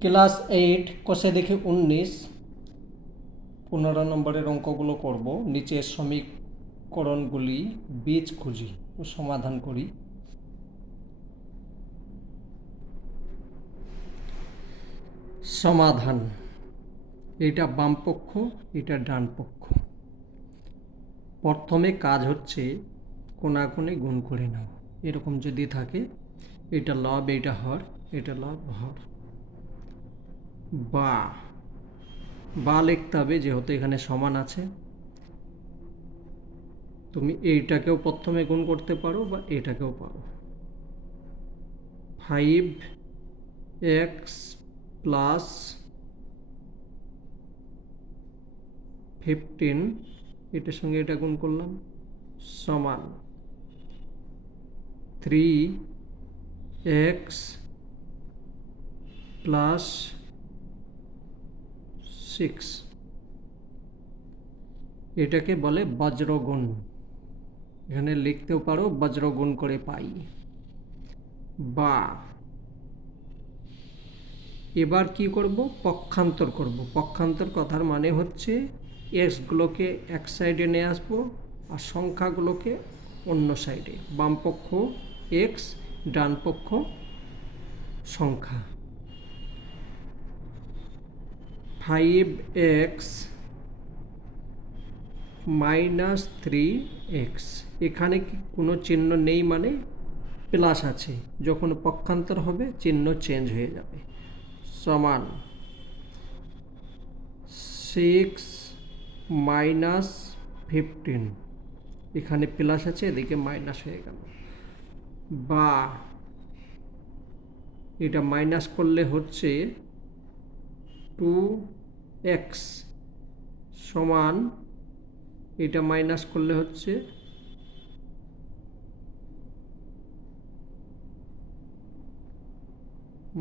Class eight, কোষে দেখি উনিশ। পনেরো নম্বরের অঙ্কগুলো করব। নিচের সমীকরণগুলি বীজ খুঁজি ও সমাধান করি। সমাধান। এটা বাম পক্ষ, এটা ডান পক্ষ। প্রথমে কাজ হচ্ছে কোনাকুনি গুণ করে নাও। এরকম যদি থাকে, এটা লব এটা হর, এটা লব, হর। বা বা লিখতে হবে যেহেতু এখানে সমান আছে। তুমি এইটাকেও প্রথমে গুণ করতে পারো বা এটাকেও পারো। ফাইভ এক্স প্লাস ফিফটিন এটার সঙ্গে এটা গুণ করলাম, সমান থ্রি এক্স প্লাস সিক্স এটাকে বলে বজ্রগুণ। এখানে লিখতেও পারো, বজ্রগুণ করে পাই। বা। এবার কি করব? পক্ষান্তর করব। পক্ষান্তর কথার মানে হচ্ছে এক্সগুলোকে এক সাইডে নিয়ে আসব আর সংখ্যাগুলোকে অন্য সাইডে। বামপক্ষ এক্স ডান পক্ষ সংখ্যা। Five X minus three X এখানে কি কোনো চিহ্ন নেই মানে প্লাস আছে। যখন পক্ষান্তর হবে, চিহ্ন চেঞ্জ হয়ে যাবে। সমান সিক্স মাইনাস ফিফটিন এখানে প্লাস আছে, এদিকে মাইনাস হয়ে গেল। বা এটা মাইনাস করলে হচ্ছে টু এক্স সমান, এটা মাইনাস করলে হচ্ছে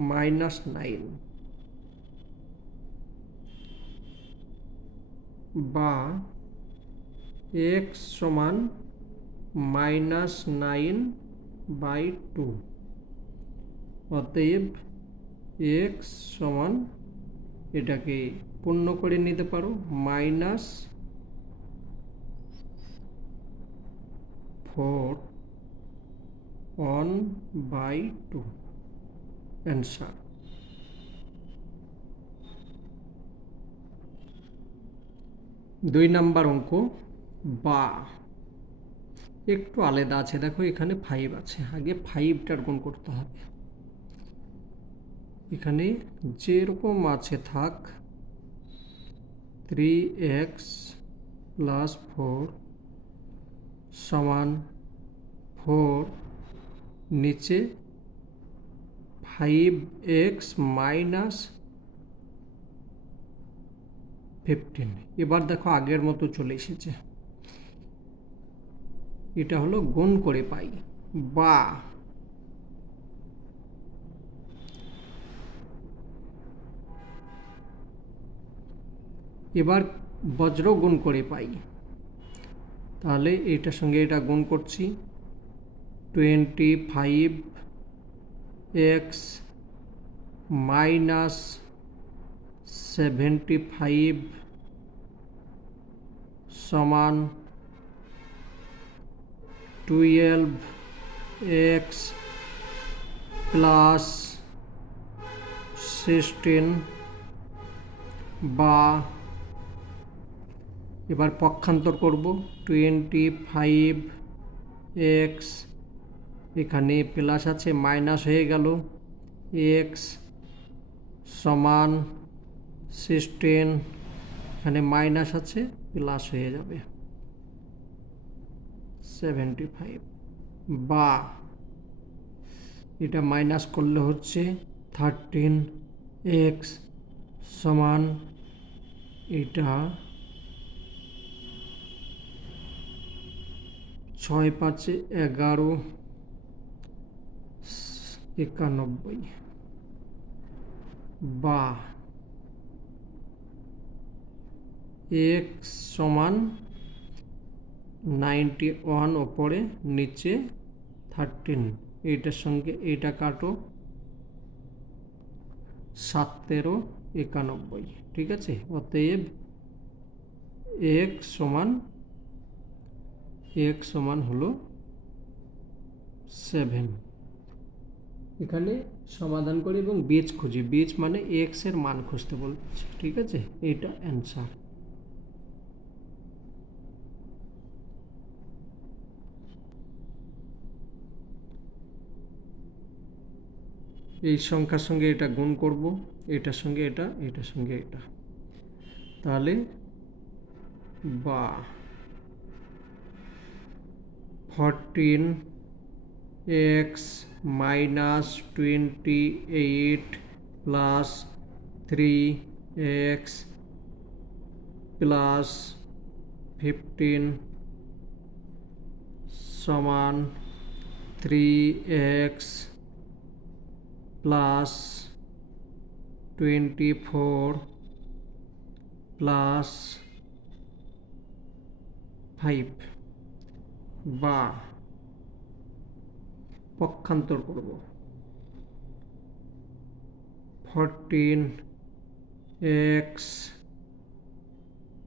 মাইনাস নাইন বা এক্স সমান মাইনাস নাইন বাই টু অতএব এক্স সমান এটাকে পূর্ণ করে নিতে পারো minus four one by two answer দুই নাম্বার অঙ্ক, বা। একটু আলাদা আছে, দেখো এখানে ফাইভ আছে, আগে ফাইভটার গুণ করতে হবে। এখানে যেরকম আছে থাক থ্রি এক্স প্লাস ফোর সমান ফোর নিচে ফাইভ এক্স মাইনাস ফিফটিন এবার দেখো আগের মতো চলে এসেছে। এটা হলো গুণ করে পাই বা এবার বজ্র গুণ করে পাই। তাহলে এটার সঙ্গে এটা গুণ করছি। Twenty five X minus seventy five সমান টুয়েলভ এক্স প্লাস সিক্সটিন বা এবার পক্ষান্তর করব। টোয়েন্টি ফাইভ এক্স এখানে প্লাস আছে মাইনাস হয়ে গেল। এক্স সমান সিক্সটিন এখানে মাইনাস আছে প্লাস হয়ে যাবে। সেভেন্টি ফাইভ বা এটা মাইনাস করলে হচ্ছে থার্টিন এক্স সমান এটা ছয় পাঁচে এগারো একানব্বই। বা এক্স সমান নাইনটি ওয়ান ওপরে নিচে থার্টিন। এইটার সঙ্গে এইটা কাটো সাত তেরো একানব্বই, ঠিক আছে? অতএব এক সমান এক সমান হলো সেভেন এখানে সমাধান করি এবং বীজ খুঁজি। বীজ মানে এক্সের মান খুঁজতে বলছে, ঠিক আছে? এটা অ্যান্সার এই সংখ্যার সঙ্গে এটা গুণ করব, এটার সঙ্গে এটা, এটার সঙ্গে এটা। তাহলে বা fourteen X minus twenty eight plus three X plus fifteen সমান three X plus twenty four plus five বা পক্ষান্তর করব। Fourteen X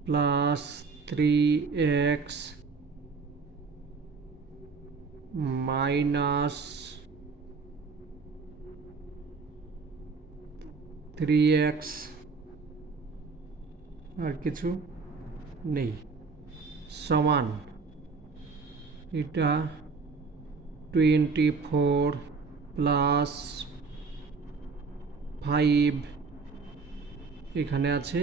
plus three X minus three X আর কিছু নেই। সমান। এটা টোয়েন্টি ফোর প্লাস ফাইভ এখানে আছে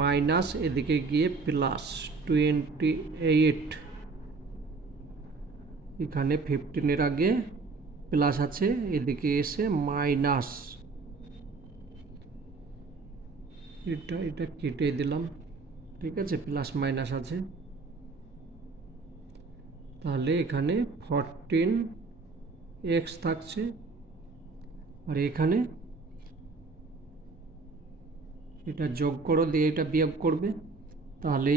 মাইনাস এদিকে গিয়ে প্লাস টোয়েন্টি এইট এখানে ফিফটিনের আগে প্লাস আছে, এদিকে এসে মাইনাস এটা এটা কেটে দিলাম, ঠিক আছে? প্লাস মাইনাস আছে। তাহলে এখানে ফরটিন এক্স থাকছে। আর এখানে এটা যোগ করো, দিয়ে এটা বিয়োগ করবে। তাহলে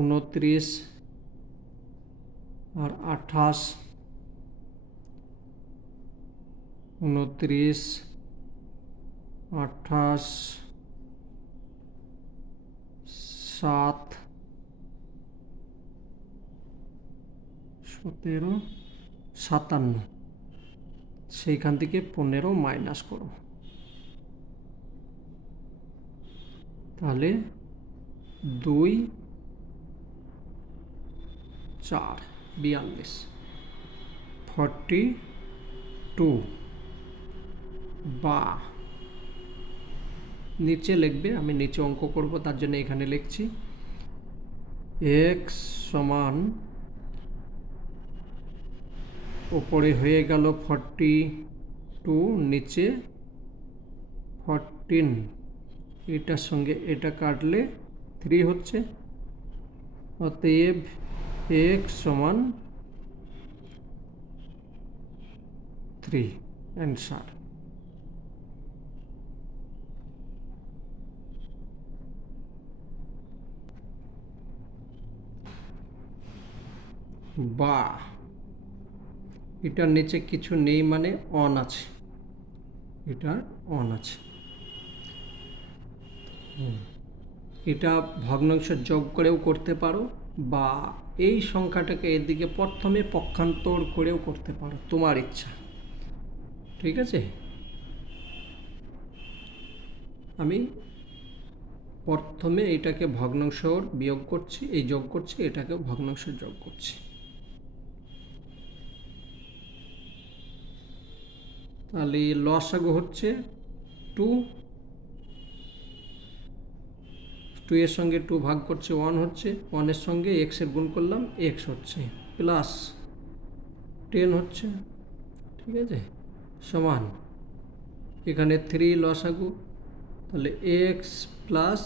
উনত্রিশ আর আঠাশ, উনত্রিশ, আঠাশ, সাত সতেরো সাতান্ন। সেইখান থেকে পনেরো মাইনাস করো। তাহলে দুই, চার, বিয়াল্লিশ। Forty two. বা। নিচে লিখবে, আমি নিচে অঙ্ক করব, তার জন্য এখানে লিখছি। এক্স সমান ওপরে হয়ে গেল ফর্টি টু নিচে ফরটিন এটার সঙ্গে এটা কাটলে থ্রি হচ্ছে। অতএব এক্স সমান থ্রি অ্যান্সার বা এটার নিচে কিছু নেই মানে অন আছে। এটা অন আছে। এটা ভগ্নাংশ যোগ করেও করতে পারো বা এই সংখ্যাটাকে এদিকে প্রথমে পক্ষান্তর করেও করতে পারো, তোমার ইচ্ছা। ঠিক আছে? আমি প্রথমে এটাকে ভগ্নাংশ বিয়োগ করছি, এই যোগ করছি এটাকে ভগ্নাংশ যোগ করছি। তাহলে লসাগু হচ্ছে টু টু এর সঙ্গে টু ভাগ করছে ওয়ান হচ্ছে ওয়ানের সঙ্গে এক্সের গুণ করলাম, এক্স হচ্ছে, প্লাস টেন হচ্ছে, ঠিক আছে? সমান। এখানে থ্রি লসাগু, তাহলে এক্স প্লাস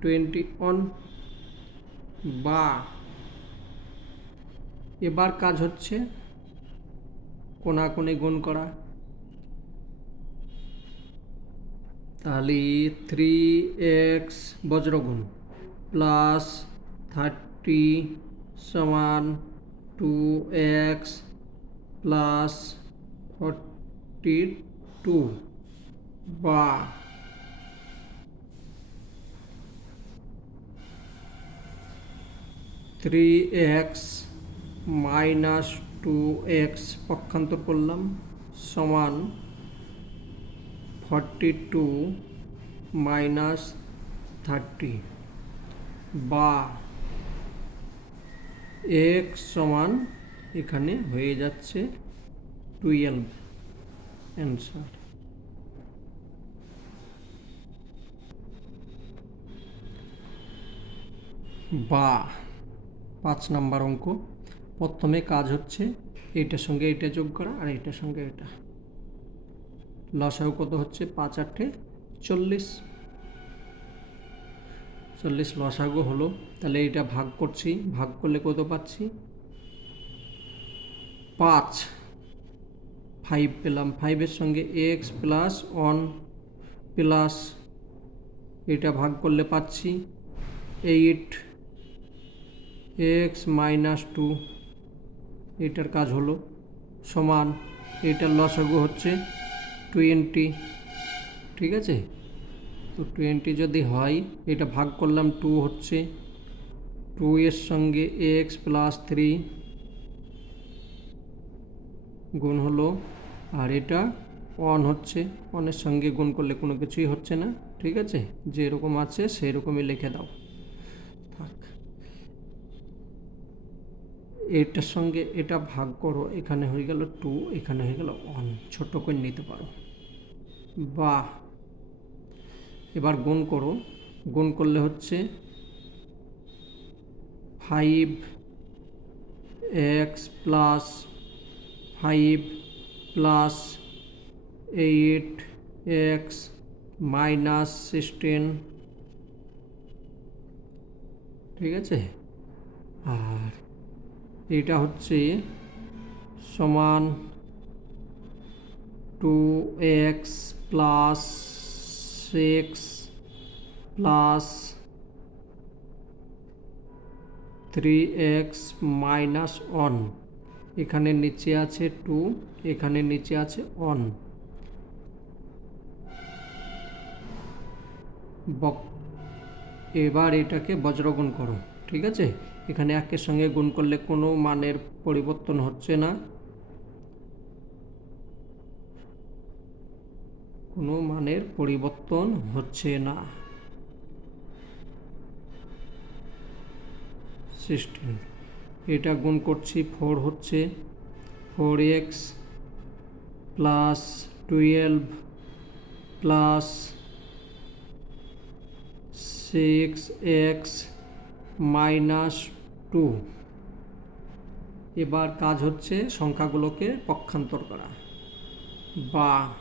টোয়েন্টি ওয়ান বা এবার কাজ হচ্ছে কোনাকুনি গুণ করা। তাহলে থ্রি এক্স বজ্রগুণ প্লাস থার্টি সমান two X plus forty two বা three X minus two X পক্ষান্তর করলাম সমান ফর্টি টু মাইনাস থার্টি বা এক্স সমান এখানে হয়ে যাচ্ছে টুয়েলভ অ্যান্সার বা পাঁচ নাম্বার অঙ্ক। প্রথমে কাজ হচ্ছে এইটার সঙ্গে এইটা যোগ করা আর এইটার সঙ্গে এটা। লসাগু কত হচ্ছে? পাঁচ আটে চল্লিশ। চল্লিশ লসাগু হলো। তাহলে এইটা ভাগ করছি। ভাগ করলে কত পাচ্ছি? পাঁচ। ফাইভ পেলাম। ফাইভের সঙ্গে এক্স প্লাস ওয়ান প্লাস এটা ভাগ করলে পাচ্ছি। এইট এক্স মাইনাস টু এটার কাজ হলো সমান এটার লসাগু হচ্ছে টোয়েন্টি, ঠিক আছে? তো টোয়েন্টি যদি হয়, এটা ভাগ করলাম টু হচ্ছে টু এর সঙ্গে এক্স প্লাস থ্রি গুণ হলো, আর এটা ওয়ান হচ্ছে, ওয়ানের সঙ্গে গুণ করলে কোনো কিছুই হচ্ছে না, ঠিক আছে? যেরকম আছে সেই রকমই লিখে দাও। থাক। এটার সঙ্গে এটা ভাগ করো, এখানে হয়ে গেল টু এখানে হয়ে গেল ওয়ান ছোট করে নিতে পারো। বা এবার গুণ করো। গুণ করলে হচ্ছে five X plus five plus eight X minus sixteen ঠিক আছে? আর এটা হচ্ছে সমান two X plus six plus three X minus one এখানে নিচে আছে টু এখানে নিচে আছে ওয়ান এবার এটাকে বজ্রগুণ করো, ঠিক আছে? এখানে একের সঙ্গে গুণ করলে কোনো মানের পরিবর্তন হচ্ছে না। কোনো মানের পরিবর্তন হচ্ছে না। সিক্সটিন এটা গুণ করছি ফোর হচ্ছে four X plus twelve plus six X minus two. এবার কাজ হচ্ছে সংখ্যাগুলোকে পক্ষান্তর করা। বা।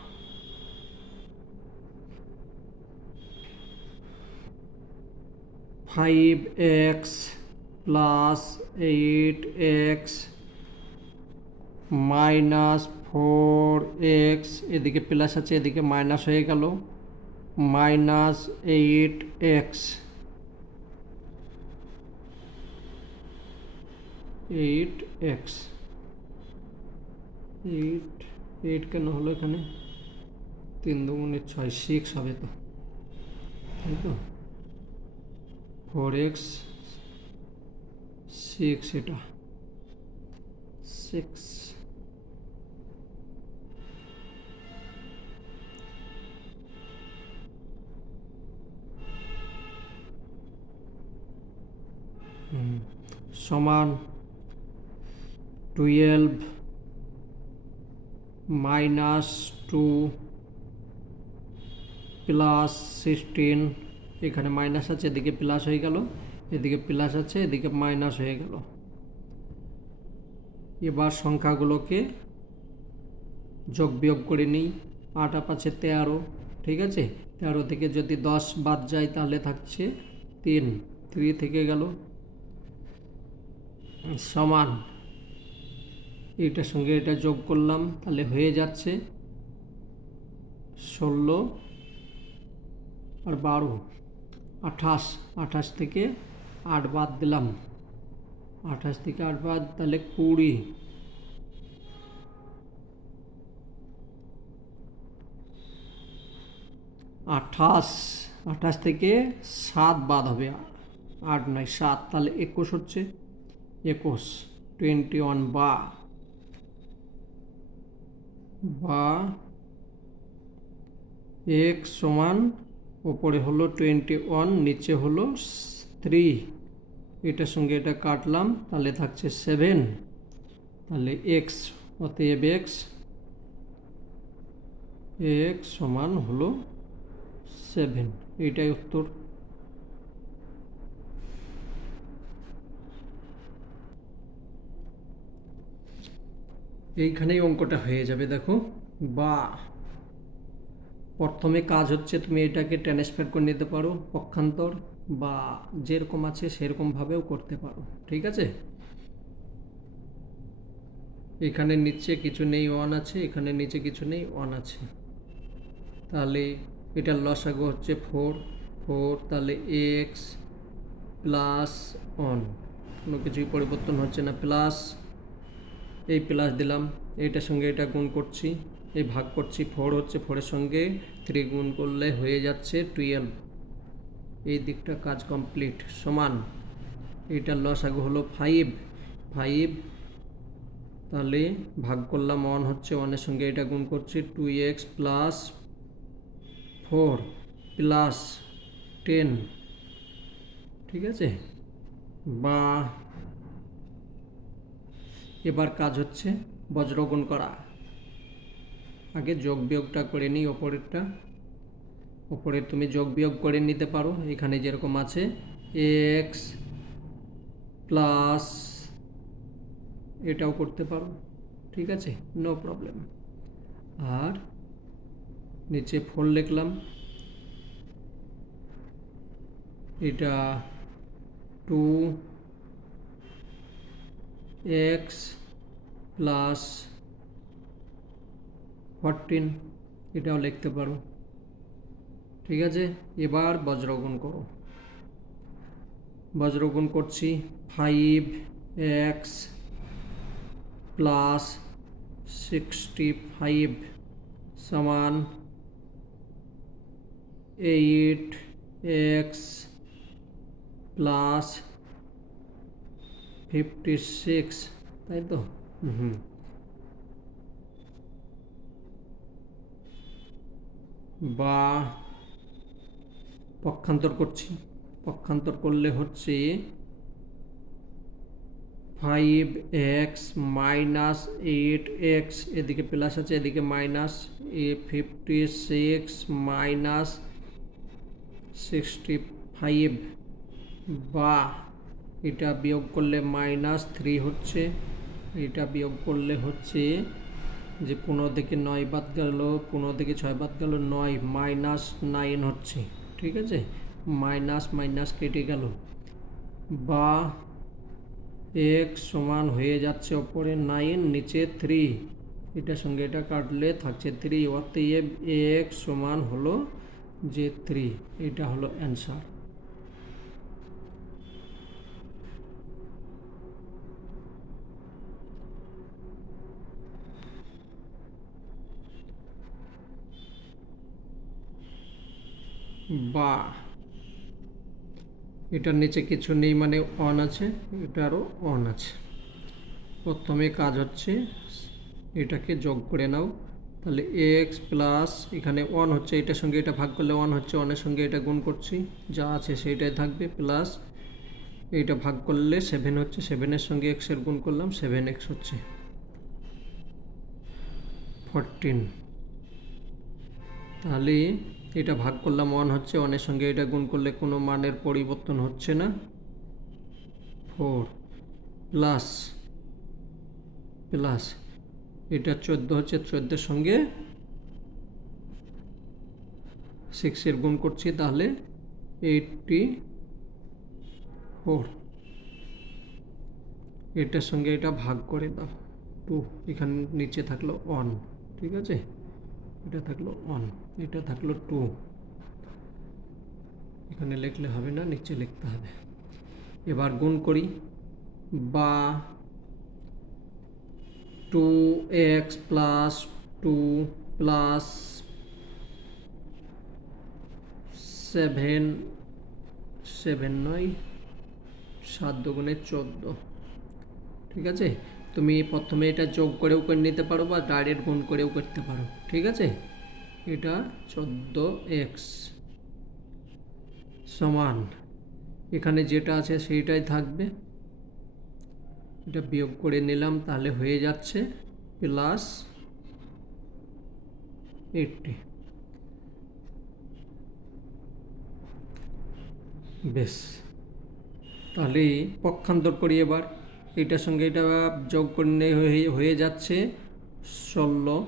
Five X plus eight X minus four X এদিকে প্লাস আছে, এদিকে মাইনাস হয়ে গেল। Minus eight X eight X eight eight কেন হলো এখানে? তিন দুগুণে ছয় সিক্স হবে তো। তাই তো? ফোর এক্স সিক্স এটা। সিক্স সমান twelve minus two plus sixteen এখানে মাইনাস আছে, এদিকে প্লাস হয়ে গেল, এদিকে প্লাস আছে, এদিকে মাইনাস হয়ে গেল। এবার সংখ্যাগুলোকে যোগ বিয়োগ করে নিই, আট আছে তেরো, ঠিক আছে? তেরো থেকে যদি দশ বাদ যায়, তাহলে থাকছে তিন থ্রি থেকে গেল, সমান এটার সঙ্গে এটা যোগ করলাম, তাহলে হয়ে যাচ্ছে ষোলো আর বারো। আঠাশ আঠাশ থেকে আট বাদ দিলাম। আঠাশ থেকে আট বাদ, তাহলে কুড়ি। আঠাশ আঠাশ থেকে সাত বাদ হবে। আট নয়, সাত, তাহলে একুশ হচ্ছে। একুশ টোয়েন্টি ওয়ান বা বা এক্স সমান ওপরে হলো টোয়েন্টি ওয়ান নিচে হলো থ্রি এটার সঙ্গে এটা কাটলাম, তাহলে থাকছে সেভেন তাহলে এক্স অতএব এক্স এক্স সমান হলো সেভেন এইটাই উত্তর। এইখানেই অঙ্কটা হয়ে যাবে, দেখো। বা, প্রথমে কাজ হচ্ছে তুমি এটাকে ট্রান্সফার করে নিতে পারো, পক্ষান্তর, বা যেরকম আছে সেরকমভাবেও করতে পারো, ঠিক আছে? এখানে নিচে কিছু নেই ওয়ান আছে, এখানে নিচে কিছু নেই ওয়ান আছে। তাহলে এটার লসাগু হচ্ছে ফোর ফোর তাহলে এক্স প্লাস ওয়ান কোনো কিছুই পরিবর্তন হচ্ছে না প্লাস এই প্লাস দিলাম। এইটার সঙ্গে এটা গুণ করছি, এই ভাগ করছি ফোর হচ্ছে ফোরের সঙ্গে থ্রি গুণ করলে হয়ে যাচ্ছে টুয়েলভ এই দিকটা কাজ কমপ্লিট সমান। এইটার লসাগু হলো ফাইভ ফাইভ তাহলে ভাগ করলাম ওয়ান হচ্ছে ওয়ানের সঙ্গে এটা গুণ করছি two X plus four plus ten ঠিক আছে? বা এবার কাজ হচ্ছে বজ্রগুণ করা। আগে যোগ বিয়োগটা করে নিই ওপরেরটা। ওপরে তুমি যোগ বিয়োগ করে নিতে পারো। এখানে যেরকম আছে এক্স প্লাস এটাও করতে পারো। ঠিক আছে? No problem. আর নিচে ফোর লিখলাম। এটা টু এক্স প্লাস ফরটিন এটাও লিখতে পারো। ঠিক আছে? এবার বজ্রগুণ করো। বজ্রগুণ করছি five X plus sixty five সমান eight X plus fifty six তাই তো? হুম। বা পক্ষান্তর করছি। পক্ষান্তর করলে হচ্ছে five X minus eight X এদিকে প্লাস আছে এদিকে মাইনাস এ fifty six minus sixty five বা এটা বিয়োগ করলে মাইনাস থ্রি হচ্ছে। এটা বিয়োগ করলে হচ্ছে যে পনেরো থেকে নয় বাদ গেল, পনেরো থেকে ছয় বাদ গেল, নয় মাইনাস নাইন হচ্ছে। ঠিক আছে? মাইনাস মাইনাস কেটে গেল। বা এক সমান হয়ে যাচ্ছে ওপরে নাইন নিচে থ্রি এটার সঙ্গে এটা কাটলে থাকছে থ্রি অতএব এক সমান হলো যে থ্রি এটা হলো অ্যান্সার বা এটার নিচে কিছু নেই মানে অন আছে, এটারও অন আছে। প্রথমে কাজ হচ্ছে, এটাকে যোগ করে নাও। তাহলে এক্স প্লাস এখানে ওয়ান হচ্ছে, এটার সঙ্গে এটা ভাগ করলে ওয়ান হচ্ছে ওয়ানের সঙ্গে এটা গুণ করছি। যা আছে সেইটাই থাকবে প্লাস এইটা ভাগ করলে সেভেন হচ্ছে সেভেনের সঙ্গে এক্সের গুণ করলাম সেভেন এক্স হচ্ছে। ফরটিন তাহলে এটা ভাগ করলাম ওয়ান হচ্ছে ওয়ানের সঙ্গে এটা গুণ করলে কোনো মানের পরিবর্তন হচ্ছে না। ফোর প্লাস প্লাস এটা চোদ্দ হচ্ছে চোদ্দোর সঙ্গে সিক্সের গুণ করছি তাহলে এইটটি ফোর এটার সঙ্গে এটা ভাগ করে দাও। টু এখানে নিচে থাকল ওয়ান ঠিক আছে? এটা থাকল ওয়ান এটা থাকল টু এখানে লিখলে হবে না, নিচে লিখতে হবে। এবার গুণ করি বা two X plus two plus seven seven নয়, সাত দুগুণে চোদ্দ। ঠিক আছে? তুমি প্রথমে এটা যোগ করেও করে নিতে পারো বা ডাইরেক্ট গুণ করেও করতে পারো। ঠিক আছে? এটা চোদ্দ এক্স সমান। এখানে যেটা আছে সেইটাই থাকবে। এটা বিয়োগ করে নিলাম, তাহলে হয়ে যাচ্ছে প্লাস এইটটি। বেশ। তাহলে পক্ষান্তর করি এবার। এটার সঙ্গে এটা যোগ হয়ে হয়ে যাচ্ছে ষোলো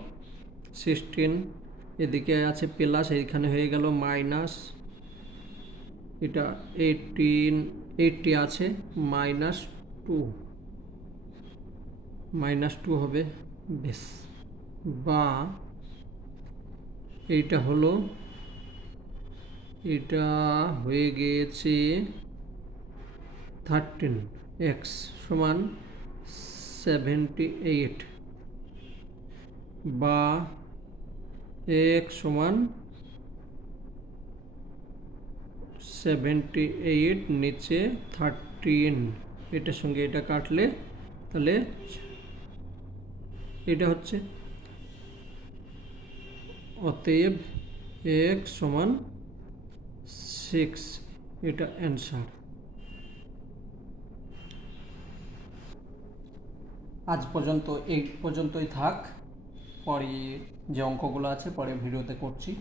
সিক্সটিন, এদিকে আছে প্লাস, এইখানে হয়ে গেল মাইনাস, এটা এইটিন, এইটটি আছে, মাইনাস টু মাইনাস টু হবে বেশ, বা এইটা হলো, এটা হয়ে গিয়েছে থার্টিন, এক্স সমান সেভেন্টি এইট, বা এক্স সমান সেভেন্টি এইট নিচে থার্টিন এটার সঙ্গে এটা কাটলে তাহলে এটা হচ্ছে অতএব এক্স সমান সিক্স এটা অ্যান্সার আজ পর্যন্ত এই পর্যন্তই থাক। পরে যে অঙ্কগুলো আছে পরে ভিডিওতে করছি।